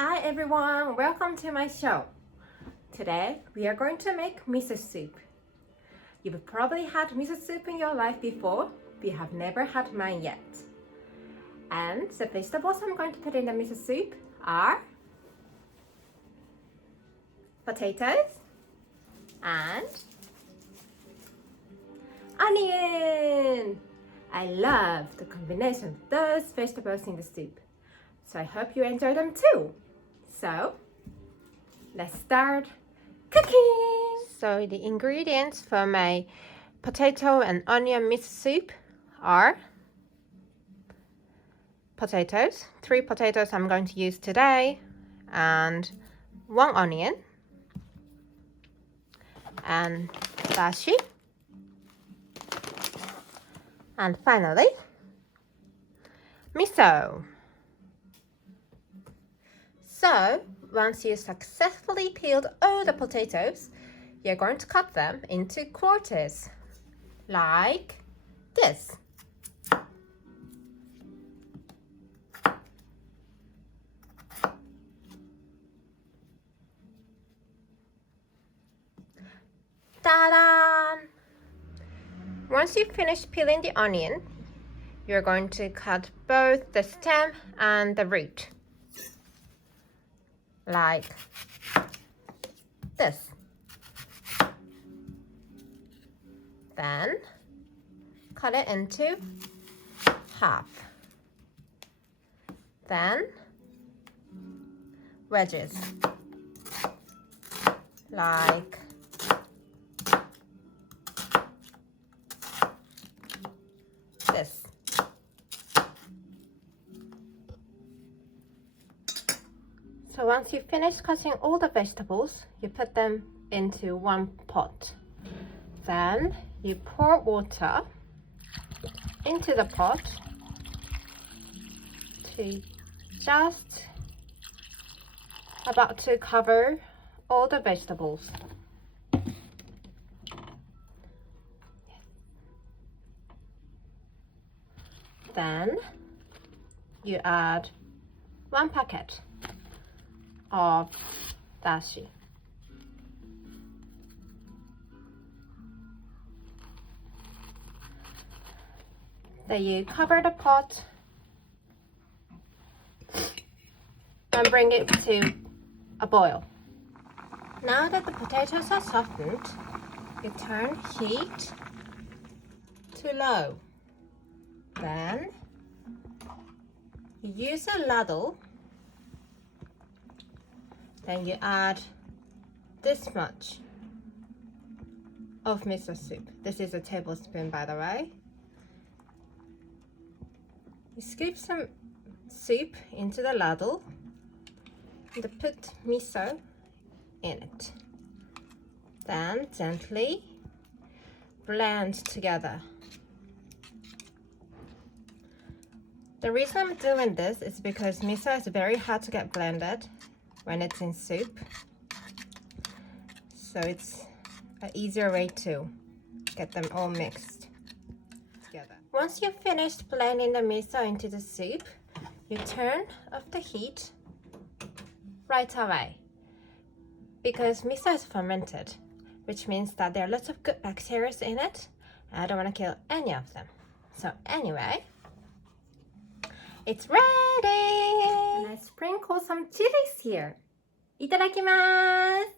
Hi everyone, welcome to my show. Today we are going to make miso soup. You've probably had miso soup in your life before, but you have never had mine yet. And the vegetables I'm going to put in the miso soup are potatoes and onion. I love the combination of those vegetables in the soup. So I hope you enjoy them too. So let's start cooking. So the ingredients for my potato and onion miso soup are potatoes, 3 potatoes I'm going to use today, and 1 onion, and dashi, and finally miso. So once you successfully peeled all the potatoes, you're going to cut them into quarters, like this. Ta-da! Once you finish peeling the onion, you're going to cut both the stem and the root, like this. Then cut it into half. Then wedges, like this. So once you finish cutting all the vegetables, you put them into one pot. Then you pour water into the pot to just about to cover all the vegetables. Then you add 1 packet of dashi. Then you cover the pot and bring it to a boil. Now that the potatoes are softened, you turn heat to low. Then you use a ladle. Then you add this much of miso soup. This is a tablespoon, by the way. You scoop some soup into the ladle and put miso in it. Then gently blend together. The reason I'm doing this is because miso is very hard to get blended when it's in soup. So it's an easier way to get them all mixed together. Once you've finished blending the miso into the soup, you turn off the heat right away. Because miso is fermented, which means that there are lots of good bacteria in it, and I don't want to kill any of them. So anyway, it's ready! And I sprinkle some chilies here. いただきます!